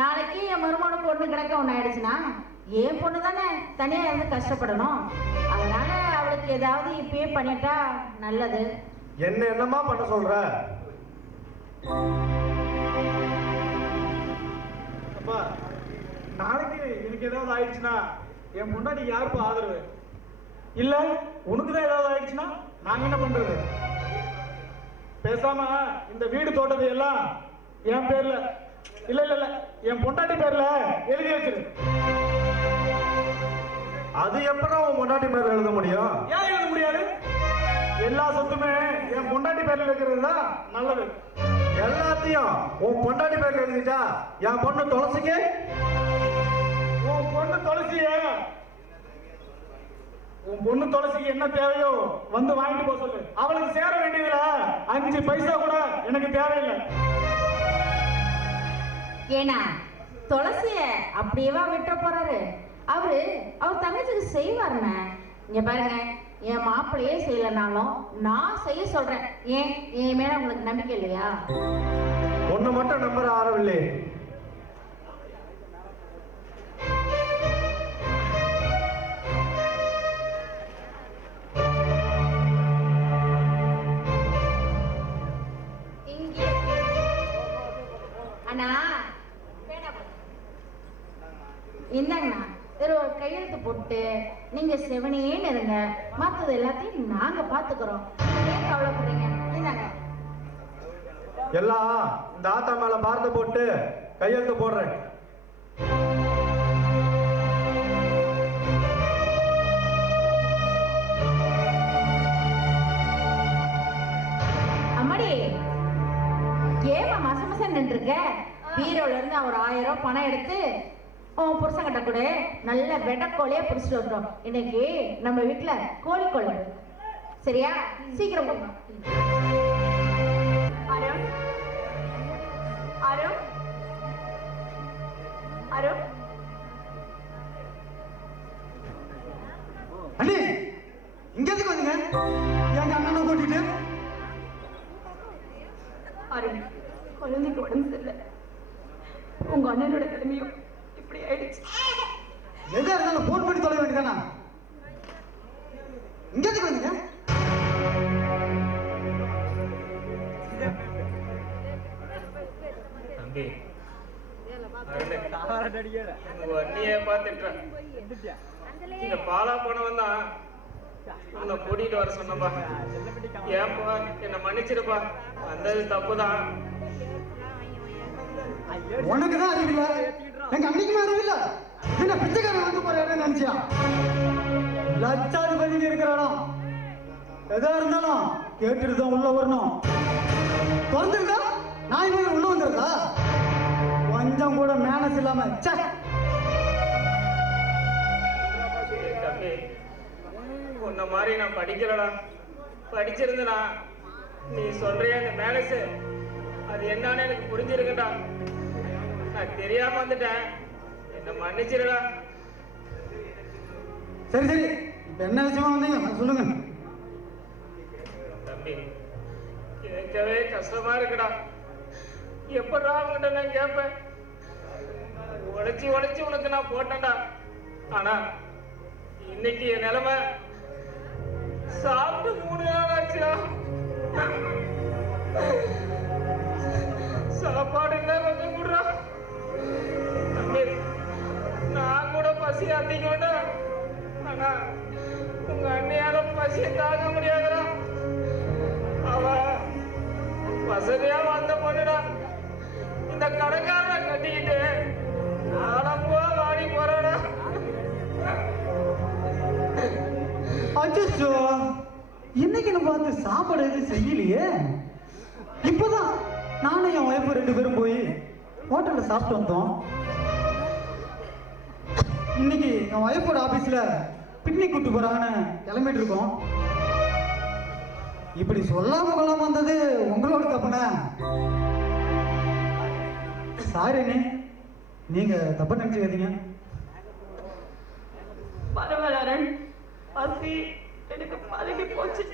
நாளைக்கு என் மருமகனுக்கு பொண்ணு கிடக்க ஒண்ணு ஆயிடுச்சுன்னா என் பொண்ணு தானே தனியா இருந்து கஷ்டப்படணும். அதனால அவளுக்கு ஏதாவது இப்பயே பண்ணிட்டா நல்லது. என்னமா பண்ண சொல்ற? அப்பா, நாளைக்கு எனக்கு ஏதாவது ஆயிடுச்சுன்னா என் முன்னாடி யாருப்பா ஆதரவு? இல்ல உனக்குதான் ஏதாவது ஆயிடுச்சுன்னா நாங்க என்ன பண்றது? பேசாம இந்த வீடு தோட்டது எல்லாம் என் பேர்ல இல்ல என் பொண்டாட்டி பேர்ல எழுதி வச்சிரு. அது எப்படா உன் பொண்டாட்டி பேர்ல எழுத முடியும்? ஏன் எழுத முடியாது? எல்லா சொத்துமே என் பொண்டாட்டி பேர்ல இருக்கிறது தான் நல்லது. எல்லாத்தையும் உன் பொண்டாட்டி பேர்ல எழுதிட்டா என் பொண்ணு துளசிக்கு, உன் பொண்ணு துளசிக்கு என்ன தேவையோ வந்து வாங்கிட்டு போக சொல்லு. அவளுக்கு சேர வேண்டியதுல 5 பைசா கூட எனக்கு தேவையில்லை. ஏன்னா துளசிய அப்படியேவா விட்ட போறாரு? அவர் தங்கச்சிக்கு செய்வாருண்ண. இங்க பாருங்க, என் மாப்பிள்ளையே செய்யலனாலும் நான் செய்ய சொல்றேன். ஏன் என் மேல உங்களுக்கு நம்பிக்கை இல்லையா? ஒண்ணு மட்டும் நம்புற ஆரவில்லை. அண்ணா இந்தாங்கண்ணா, ஒரு கையெழுத்து போட்டு நீங்க செவனேன்னு இருங்க. மற்றது எல்லாத்தையும் நாங்க பாத்துக்கிறோம். ஏன் கவலைப்படுறீங்க? இந்தாங்க. எல்லாம் இந்த ஆத்தா மேல பாரத்தை போட்டு கையெழுத்து போடுறேன். அம்மாடி, ஏமா மசமசன் நின்றுருக்க? பீரோல இருந்து அவர் 1000 பணம் எடுத்து உன் புருஷன் கிட்ட கூட நல்ல வெடக்கோழியா புடிச்சிட்டு வந்துடும். இன்னைக்கு நம்ம வீட்டுல கோழி குழம்பு. சரியா? சீக்கிரம் போங்க. அருண், அருண், அருண். அண்ணே, இங்க எதுக்கு வந்தீங்க? எங்க அண்ணனை கூட்டிட்டு? அருண், குழந்தைக்கு உடம்பு சரியில்லை. உங்க அண்ணனோட நிலைமையும் இப்படி ஆயிடுச்சு. எதா இருந்தாலும் போன் பண்ணி தொலை வேண்டியதானா? இங்க எதுக்கு வந்தீங்க? தம்பி, வண்டியை பார்த்துட்டேன். இந்த பாலா போனவன் தான் உன்னை கூட்டிட்டு வர சொன்னப்பா. ஏன்பா என்ன மன்னிச்சிருப்பா, வந்தது தப்புதான். உனக்குதான் அறிவில்ல, எங்க அன்னைக்குமே அறிவில்ல. என்ன பிச்சைக்காரன் வந்து போற இடம் நினைச்சியா? லட்சாதிபதி இருக்கிற இடம். எதா இருந்தாலும் கேட்டுட்டு தான் உள்ள வரணும். திறந்துருந்தா நாய் மாதிரி உள்ள வந்துருக்கா? கொஞ்சம் கூட மேனஸ் இல்லாம ச்சே. தம்பி, உன்ன மாதிரி நான் படிக்கலடா. படிச்சிருந்தனா நீ சொல்றிய அந்த மேனஸ் அது என்னன்னு எனக்கு புரிஞ்சிருக்கடா. நான் தெரியாம வந்துட்டேன், என்ன மன்னிச்சிருடா. சரி சரி, இப்ப என்ன விஷயமா வந்தீங்க சொல்லுங்க. தம்பி, கேட்கவே கஷ்டமா இருக்குடா. எப்படா அவங்கிட்ட நான் கேட்பேன்? உழைச்சி உழைச்சி உனக்கு நான் போட்டேன்டா. ஆனா இன்னைக்கு என் நிலைமை சாப்பிட்டு 3 நாள் ஆச்சுடா. சாப்பாடு என்ன கொஞ்சம் கூடுறா. தம்பி, நான் கூட பசி அதிக வேண்டாம். ஆனா உங்க அண்ணையால பசியை தாங்க முடியாதுடா. அவ வசதியா வாழ்ந்த பொண்ணுடா. இந்த கடைக்காரனை கட்டிக்கிட்டு ஆடம்புவா வாடி போறாடா. அச்சோ, இன்னைக்கு நம்ம பார்த்து சாப்பாடு எதுவும் செய்யலையே. இப்பதான் நானும் என் ஒய்ஃபு 2 பேரும் போய் ஹோட்டல்ல சாப்பிட்டு வந்தோம். இன்னைக்கு என் ஒய்ஃபோட ஆபீஸ்ல பிக்னிக் கூட்டு போறாங்கன்னு கிளம்பிட்டு இருக்கோம். இப்படி சொல்லாம கொள்ளாம வந்தது உங்களோட தப்புனா சாரிண்ணே, நீங்க தப்பா நினைச்சுக்காதீங்க. பரவாயில்ல அருண், பசி எனக்கு பழகி போச்சு.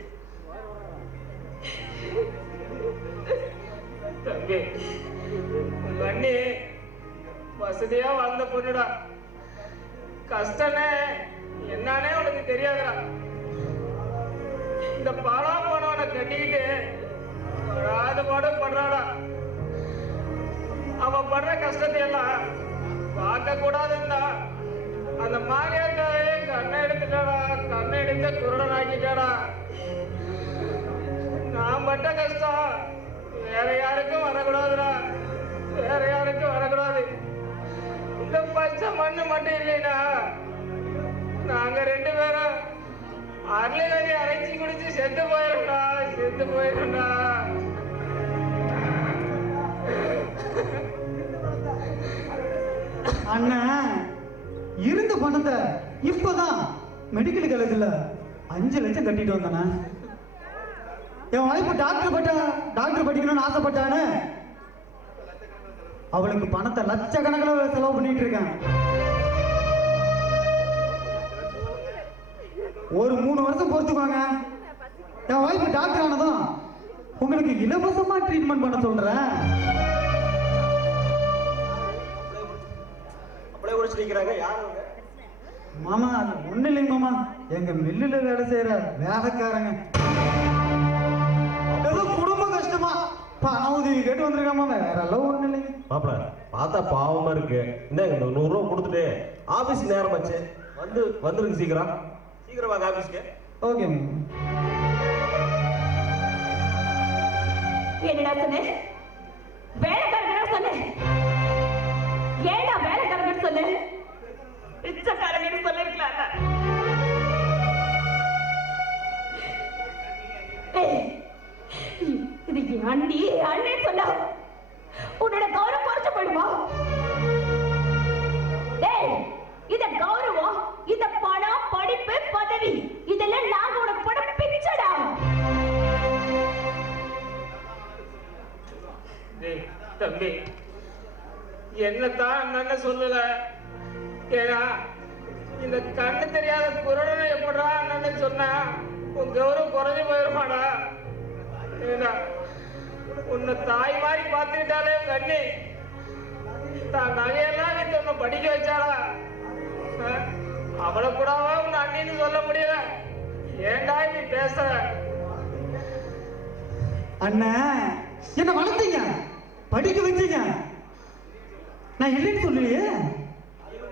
தம்பி, உங்க அண்ணி வசதியா வாழ்ந்த பொண்ணுடா. கஷ்டமே என்னன்னே உனக்கு தெரியாதுடா. இந்த பாலா போனவனை கட்டிக்கிட்டு படாத பாடு படுறாடா. அவன் படுற கஷ்டத்தை எல்லாம் பார்க்க கூடாதுன்னா அந்த மாரியாத்தாவே கண்ணை எடுத்துட்டாடா. கண்ணை எடுத்து குருடன் ஆக்கிட்டாடா. நான் பட்ட கஷ்டம் வேற யாருக்கும் வரக்கூடாதுடா. வேற யாருக்கும் வரக்கூடாது. இந்த பச்சை மண்ணு மட்டும் இல்லைடா, நாங்க 2 பேரும் அருளை அரைச்சி குடிச்சு செத்து போயிருந்தா. செத்து போயிருந்தா. அண்ணன் இருந்த பணத்தை இப்பதான் மெடிக்கல் காலேஜ்ல 5 லட்சம் கட்டிட்டு வந்தானே. என் வாய்ப்பு டாக்டர் படிக்கணும்னு ஆசைப்பட்டானு அவளுக்கு பணத்தை லட்சக்கணக்கில் செலவு பண்ணிட்டு இருக்கேன். ஒரு 3 வருஷம் பொறுத்துக்குவாங்க. என் வாய்ப்பு டாக்டர் ஆனதும் உங்களுக்கு இலவசமா ட்ரீட்மெண்ட் பண்ண சொல்றேன். அப்படியே உடிச்சிருக்கிறாங்க. யாரு மாமா? அது ஒண்ணு இல்லைங்க மாமா, எங்க மில்லுல வேலை செய்யற வேலைக்காரங்க. ஏதோ குடும்ப கஷ்டமா பண உதவி கேட்டு வந்திருக்காம, வேற எல்லாம் ஒண்ணு இல்லைங்க. மாப்பிள, பார்த்தா பாவமா இருக்கு. இந்த 100 ரூபா கொடுத்துட்டு ஆபீஸ் நேரம் வச்சு வந்துருக்கு. சீக்கிரம் சீக்கிரம் வாங்க ஆபீஸ்க்கு. ஓகே. என்னடா சொன்னேன்? வேலைக்காரங்க சொன்னேன். ஏடா வேலைக்காரங்க சொன்னேன்? பிச்சைக்காரங்க சொல்லிருக்கலாம். இது அண்ணே சொன்னா உன்னோட கௌரவம் குறைச்சு போயிடுமா? இத கௌரவம், இத பணம், படிப்பு, பதவி, இதெல்லாம் நாங்க உனக்கு போட பிச்சடா. தம்பி, என்னத்தான் அண்ணன் சொல்லல. ஏன்னா இந்த கண்ணு தெரியாத குரடனை எப்படா அண்ணன் சொன்னா உன் கௌரவம் குறைஞ்சு போயிருமாடா. ஏன்னா உன்னை தாய் மாதிரி பார்த்துக்கிட்டாலே உங்க அண்ணி தான் நகையெல்லாம் விட்டு உன்னை படிக்க வச்சாடா. அவளை கூடவா உன்னை அண்ணின்னு சொல்ல முடியல? ஏண்டா இப்படி பேசுற? அண்ணன் என்ன வளர்த்தீங்க, படிக்க வச்சீங்க, நான் இல்லைன்னு சொல்லலையே.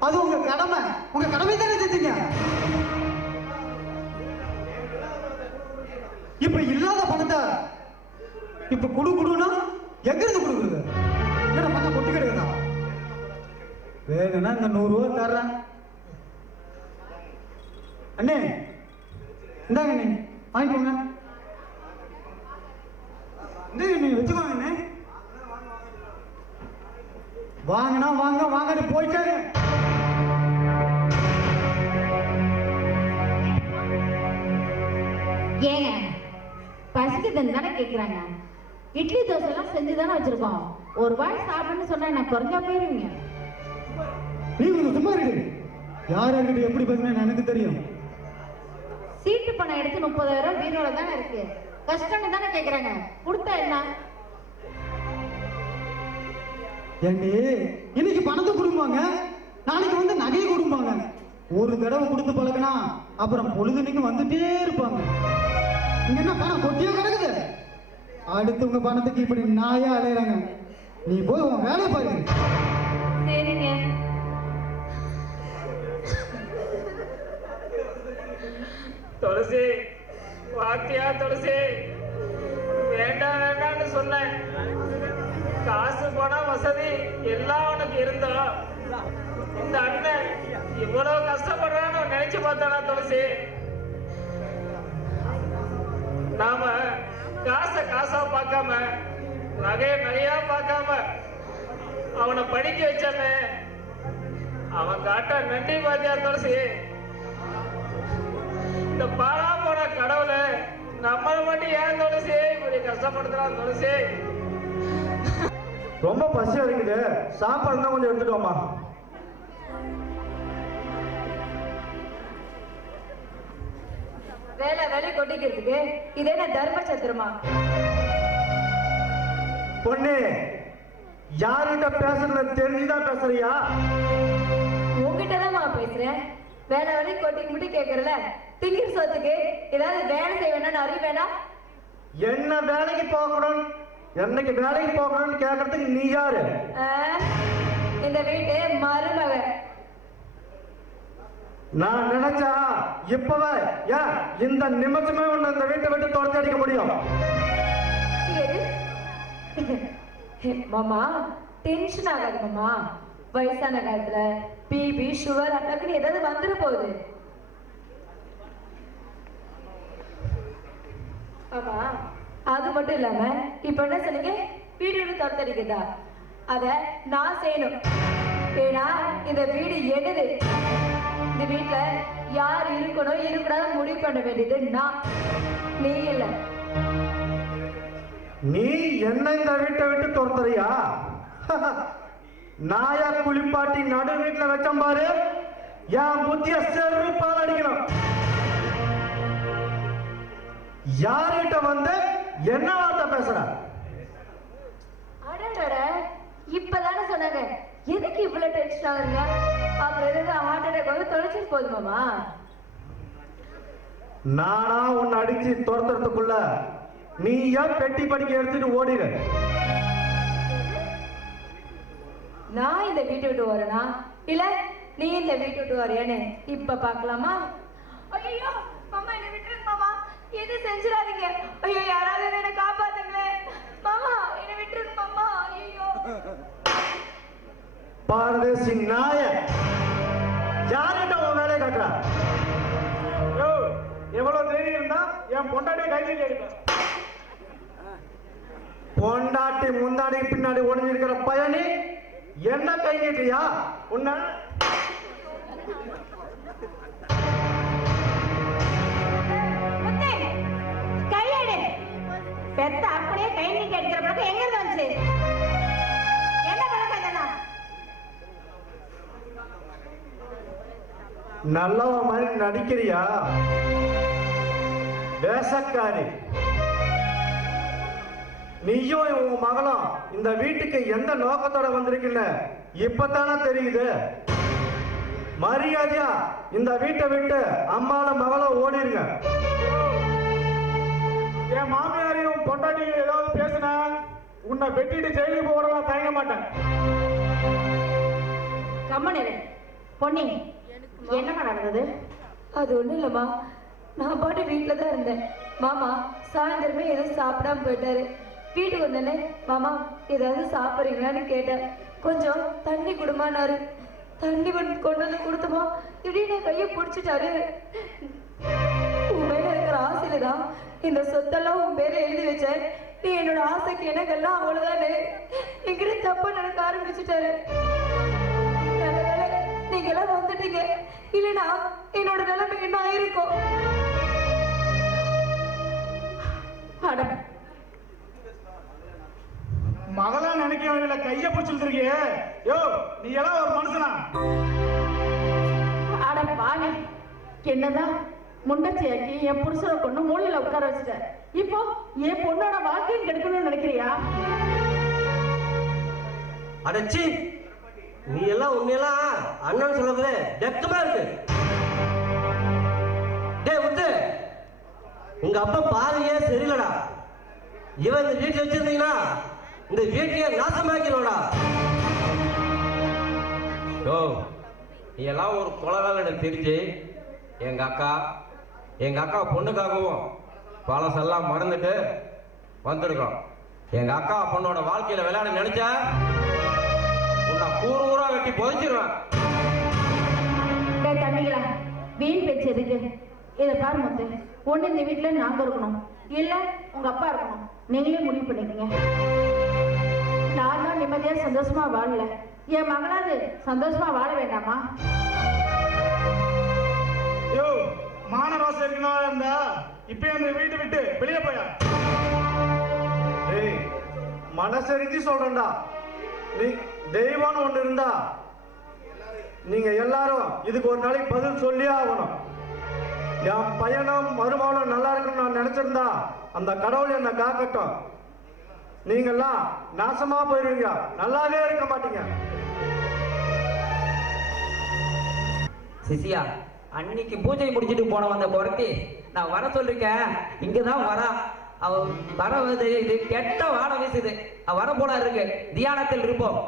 அது உங்க கடமை. உங்க கடமை தானே செஞ்சீங்க. இப்ப இல்லாத பணத்தை இப்ப குடுனா எங்க இருந்து கொடுக்குறது? என்ன பண்ண கொட்டி கிடைக்குதா? வேணும்னா இந்த 100 ரூபா தர்றேன். அண்ணே இந்தாங்க, அண்ணே வாங்கிக்கோங்க. இந்த நீ வச்சுக்கோங்க அண்ணே. வாங்கினா வாங்க வாங்கன்னு போயிட்டாரு. ஏங்க பசிக்குதுன்னு தானே கேக்குறாங்க. இட்லி தோசை எல்லாம் செஞ்சு தானே வச்சிருக்கோம். ஒரு வாய் சாப்பிடுன்னு சொன்னா என்ன குறைஞ்சா போயிருவீங்க. நீ கொஞ்சம் சும்மா இருக்கு. யார் யார்கிட்ட எப்படி பேசுறேன்னு எனக்கு தெரியும். சீட்டு பணம் எடுத்து 30,000 பீரோல தானே இருக்கு. கஷ்டம்னு தானே கேக்குறாங்க. கொடுத்தா என்ன? ஏண்டி இன்னைக்கு பணத்தை கொடுப்பாங்க, நாளைக்கு வந்து நகையை கொடுப்பாங்க. ஒரு தடவை கொடுத்து பழகினா அப்புறம் பொழுதுனைக்கு வந்துட்டே இருப்பாங்க. இங்க என்ன பணம் கொட்டியா கிடக்குது? அடுத்து உங்க பணத்துக்கு இப்படி நாயா அலையறாங்க. நீ போய் உன் வேலையை பாருங்க. சரிங்க. துளசி, வாத்தியா துளசி, வேண்டாம் வேண்டாம்னு சொன்னேன். காசு பணம் வசதி எல்லாம் உனக்கு இருந்தோம். இந்த அண்ணன் இவ்வளவு கஷ்டப்படுறான்னு நினைச்சு பார்த்தானா துளசி? நாம காசை காசா பார்க்காம, நகைய நகையா பார்க்காம அவனை படிக்க வச்சாமே, அவன் காட்ட நன்றி பாத்தியா துளசி? இந்த பாழா போன கடவுளை நம்மள மட்டும் ஏன் துளசி இப்படி கஷ்டப்படுத்துறான் துளசி? ரொம்ப பசியா இருக்குது, சாப்பாடு தான் கொஞ்சம் எடுத்துட்டு வாமா. வேலை கொட்டிக்கிறதுக்கு இது என்ன தர்ம சத்திரமா? பொண்ணு, யார்கிட்ட பேசுறது தெரிஞ்சுதான் பேசுறியா? உங்ககிட்டதான் பேசுறேன். வேலை கொட்டி முட்டி கேக்குறல, திங்கிற சொத்துக்கு ஏதாவது வேலை செய்ய வேணாம், அறிய வேணாம். என்ன வேலைக்கு போகணும், என்னைக்கு வேலைக்கு போகணும்னு கேட்கறதுக்கு நீ யாரு? இந்த வீட்டு மருமக. நான் நினைச்சா இப்பவே ஏன் இந்த நிமிஷமே உன்னை இந்த வீட்டை விட்டு துரத்தி அடிக்க முடியும். மாமா டென்ஷன் ஆகாது மாமா. வயசான காலத்துல பிபி சுகர் அட்டாக்குன்னு ஏதாவது வந்துட போகுது. ஆமா, அது மட்டும் இல்லாம இப்ப என்ன சொன்னீங்க, வீடு துரத்தடிக்குதா? அத நான் செய்யணும். ஏன்னா இந்த வீடு என்னது. இந்த வீட்டுல யார் இருக்கணும் இருக்கக்கூடாது முடிவு பண்ண வேண்டியது நான், நீ இல்ல. நீ என்ன இந்த வீட்டை விட்டு துரத்துறியா? நாயா குளிப்பாட்டி நடு வீட்டுல வச்சம் பாரு, என் புத்திய செருப்பால் அடிக்கணும். யார்கிட்ட வந்து என்ன வார்த்தை பேசுற? அடடட, இப்பதானே சொன்னாங்க. எதுக்கு இவ்வளவு டென்ஷன் ஆகுங்க? அப்புறம் எதாவது ஹார்ட் அட்டாக் வந்து தொலைச்சிட்டு போதுமாமா? நானா உன்னை அடிச்சு துரத்துறதுக்குள்ள நீ ஏன் பெட்டி படிக்க எடுத்துட்டு ஓடிடு? நான் இந்த வீட்டை விட்டு வரேனா இல்ல நீ இந்த வீட்டை விட்டு வரையானே இப்ப பாக்கலாமா? ஐயோ மாமா, என்ன விட்டுருங்க மாமா, எது செஞ்சிடாதீங்க. ஐயோ யாராவது என்ன காப்பாத்துங்களே மாமா, என்ன விட்டுருங்க மாமா. ஐயோ பாரதேசி நாய, யார்கிட்ட உன் வேலையை காட்டுற? எவ்வளவு தைரியம் இருந்தா என் பொண்டாட்டியை கைது கேட்க. பொண்டாட்டி முந்தாடி பின்னாடி ஒளிஞ்சிருக்கிற பயணி என்ன கை நீட்டியா? உன்ன கையெடு. பெத்த அப்படியே கை நீட்டி எடுக்கிற பழக்கம் எங்க இருந்து வந்துச்சு? என்ன பழக்கம் இதெல்லாம்? நல்லவ மாதிரி நடிக்கிறியா? வேசக்காரி. நீயும் உன் மகளும் இந்த வீட்டுக்கு எந்த நோக்கத்தோட வந்திருக்குன்னு இப்பதானே தெரியுது. மரியாதையா இந்த வீட்டை விட்டு அம்மால மகளும் ஓடிருங்க. என் மாமியாரையும் பொண்டாட்டியும் ஏதாவது பேசினா உன்னை வெட்டிட்டு ஜெயிலுக்கு போறதா தயங்க மாட்டேன். கம்மனே பொன்னி, என்னமா நடந்தது? அது ஒண்ணும் இல்லம்மா, நான் பாட்டு வீட்டுல தான் இருந்தேன். மாமா சாயந்தரமே எதுவும் சாப்பிடாம போயிட்டாரு. வீட்டுக்கு வந்தேனே, மாமா ஏதாவது சாப்பிட்றீங்களான்னு கேட்டேன். கொஞ்சம் தண்ணி குடுமானாரு. தண்ணி கொண்டு வந்து கொடுத்தமா திடீர்னு கையை பிடிச்சிட்டாரு. உன் மேல இருக்கிற ஆசையில தான் இந்த சொத்தெல்லாம் உன் பேர்ல எழுதி வச்சேன். நீ என்னோட ஆசைக்கு எனக்கெல்லாம் அவ்வளவுதானே எங்கிட்ட தப்பா நடக்க ஆரம்பிச்சுட்டாரு. நீங்க எல்லாம் வந்துட்டீங்க, இல்லைன்னா என்னோட நிலைமை என்ன ஆயிருக்கும்? மகளா நினைக்கிறவங்கள கைய பிடிச்சிட்டு இருக்கியே. யோ, நீ எல்லாம் ஒரு மனுஷனா? ஆட பாவி, என்னதான் முண்டச்சியாக்கி என் புருஷனை கொண்டு மூலையில உட்கார வச்சுட்ட. இப்போ என் பொண்ணோட வாழ்க்கையும் கெடுக்கணும்னு நினைக்கிறியா? அடச்சி, நீ எல்லாம் உண்மையெல்லாம் அண்ணன் சொல்றது வெக்கமா இருக்கு. டேய் முத்து, உங்க அப்பா பாதையே சரியில்லடா. இவன் இந்த வீட்டுல வச்சிருந்தீங்கன்னா இந்த வீட்டையே நாசமாக்கிடுவாடா. ஓ, நீ எல்லாம் ஒரு கொலவேலை எனக்கு தெரிஞ்சு எங்க அக்கா பொண்ணுக்காகவும் பழசெல்லாம் மறந்துட்டு வந்துருக்கோம். எங்க அக்கா பொண்ணோட வாழ்க்கையில விளையாட நினைச்சா உன்னை கூறு ஊரா வெட்டி புதைச்சிருவேன். தம்பிகளா, வீண் பேச்சு எதுக்கு? இதை பாரு முத்து, ஒண்ணு இந்த வீட்டுல நாங்க இருக்கணும், இல்ல உங்க அப்பா இருக்கணும். நீங்களே முடிவு பண்ணிக்கங்க. நான் தான் நிம்மதியா சந்தோஷமா வாழல, என் மகளாவது சந்தோஷமா வாழ வேண்டாமா? யோ, மானரோசம் இருக்கணும் இருந்தா இப்ப அந்த வீட்டை விட்டு வெளியே போயா. ஏய், மனசரிஞ்சு சொல்றேன்டா. நீ தெய்வம்னு ஒண்ணு இருந்தா நீங்க எல்லாரும் இதுக்கு ஒரு நாளைக்கு பதில் சொல்லியே ஆகணும். என் பையனும் மருமகளும் நல்லா இருக்குன்னு நான் நினைச்சிருந்தா அந்த கடவுள் என்ன காக்கட்டும். நீங்கெல்லாம் நாசமா போயிருவீங்க, நல்லாவே இருக்க மாட்டீங்க. சிசியா, அன்னைக்கு பூஜை முடிச்சுட்டு போன வந்த குறைத்தி நான் வர சொல்லிருக்கேன். இங்கதான் வரா. அவ வர இது கெட்ட வாட வீசுது. அவ வர போல இருக்கு. தியானத்தில் இருப்போம்.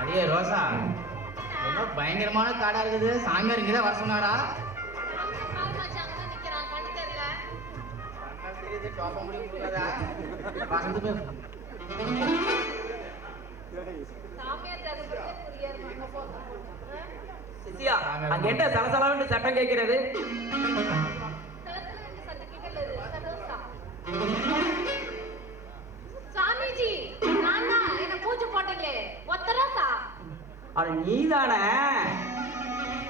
அடியே ரோசா, ரொம்ப பயங்கரமான காடா இருக்குது. சாமியார் இங்கதான் வர சொன்னாரா? சிசியா, அங்க என்ன சலசலன்னு சட்டம் கேட்கிறது? சாமிஜி, நான் தான் என்ன பூஜை போட்டீங்களே, ஒத்தராசா? அது நீதானே?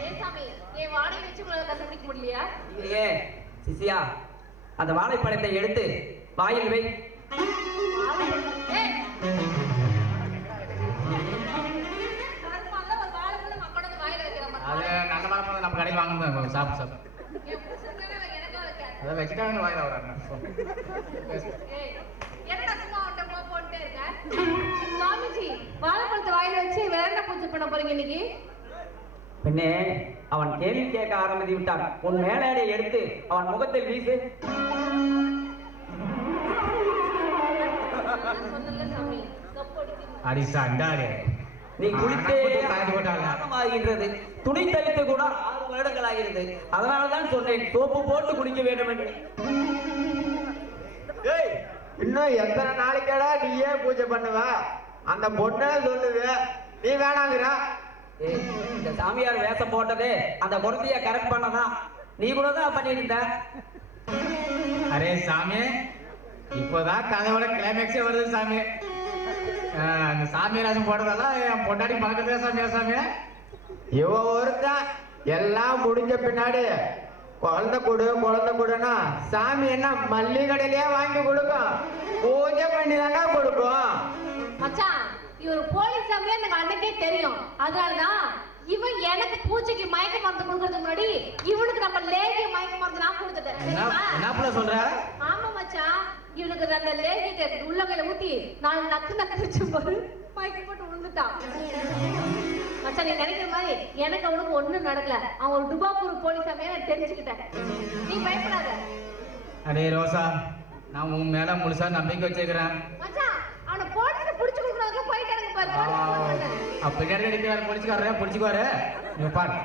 ஏன் சாமி, என் வாடகை வச்சு உங்களை கண்டுபிடிக்க முடியலையா? இல்லையே சிசியா, அந்த வாழைப்பழத்தை எடுத்து வாயில் வை. அது நல்ல வாழைப்பழம் நம்ம கடையில் வாங்கணும். சாப்பிடு. அதை வச்சுட்டாங்க வாயில வராங்க. சாமிஜி, வாழைப்பழத்தை வாயில வச்சு வேற என்ன பூஜை பண்ண போறீங்க இன்னைக்கு? பின்னே அவன் கேள்வி கேட்க ஆரம்பித்து விட்டான். உன் மேலாடை எடுத்து அவன் முகத்தில் வீசு. அடிசா அண்டாடே, நீ குளித்தே ஆகின்றது. துணி தவித்து கூட 6 வருடங்கள் ஆகிறது. அதனாலதான் சொன்னேன் சோப்பு போட்டு குளிக்க வேண்டும் என்று. இன்னும் எத்தனை நாளைக்கடா நீ ஏன் பூஜை பண்ணுவ? அந்த பொண்ணே சொல்லுது, நீ வேணாங்கிற. இந்த சாமியார் வேஷம் போட்டதே அந்த குழந்தைய கரெக்ட் பண்ணதான். நீ கூட தான் பண்ணிட்டு இருந்த. அரே சாமி, இப்போதான் கதையோட கிளைமேக்ஸே வருது சாமி. அந்த சாமியாராசம் போட்டதெல்லாம் என் பொண்டாடி பழக்கத்தே சாமி. இவ ஒருத்தன் எல்லாம் முடிஞ்ச பின்னாடி குழந்தை கொடுன்னா சாமி என்ன மல்லிகை கடையிலேயே வாங்கி கொடுக்கும், பூஜை பண்ணி தானே கொடுக்கும். மச்சான், இவர் போலீஸ் சாமியா எனக்கு அன்னைக்கே தெரியும். அதனாலதான் இவன் எனக்கு பூஜைக்கு மயக்க மருந்து கொடுக்கறதுக்கு முன்னாடி இவனுக்கு நம்ம லேகிய மயக்க மருந்து நான் கொடுத்துட்டேன். என்ன சொல்ற? ஆமா மச்சான், இவனுக்கு அந்த லேகிய உள்ளங்கையில ஊத்தி நான் நக்கு வச்சு போது மயக்க போட்டு விழுந்துட்டான். மச்சான், நீ நினைக்கிற மாதிரி எனக்கு அவனுக்கு ஒண்ணும் நடக்கல. அவன் ஒரு டுபாக்கூர் போலீஸ் சாமியா நான் தெரிஞ்சுக்கிட்டேன். நீ பயப்படாத. அடே ரோசா, நான் உன் மேல முழுசா நம்பிக்கை வச்சுக்கிறேன். மச்சான், அவனை போலீஸ் புடிச்சு கொடுக்கறதுக்கு போயிட்டாங்க பாரு. பின்னாடி அடிக்கிறாரு போலீஸ்காரரே, பிடிச்சுக்குவாரு. நீ பாரு.